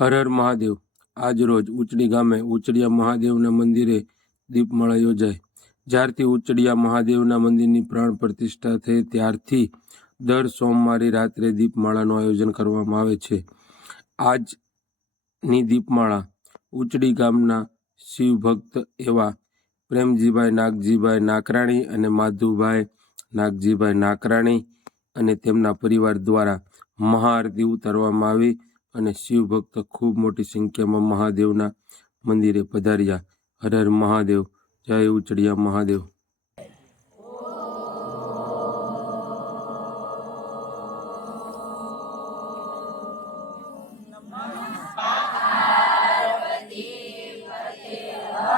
હર હર મહાદેવ રોજ ઉચડી ગામે ઉચડિયા મહાદેવના મંદિરે દીપમાળા યોજાય જ્યારથી ઉચડિયા મહાદેવના મંદિરની પ્રાણ પ્રતિષ્ઠા થઈ ત્યારથી દર સોમવારે રાત્રે દીપમાળાનું આયોજન કરવામાં આવે છે આજની દીપમાળા ઉચડી ગામના શિવભક્ત એવા પ્રેમજીભાઈ નાગજીભાઈ નાકરાણી અને માધુભાઈ નાગજીભાઈ નાકરાણી અને તેમના પરિવાર દ્વારા મહાઆરતી ઉતારવામાં આવી અને શિવ ભક્ત ખૂબ મોટી સંખ્યામાં મહાદેવના મંદિરે પધાર્યા હરર મહાદેવ જય ઉચડિયા મહાદેવ ઓમ નમઃ પાપપતિ પતે હર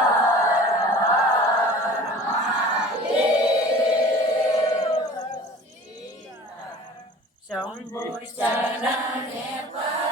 હર મહાદેવ શિષ્ટા શંભુ ચનાને પ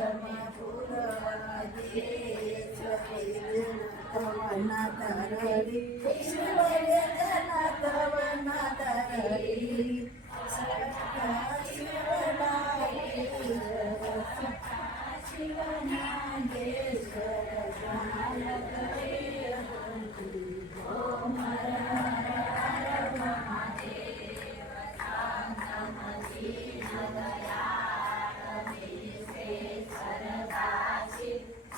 कर्म फूल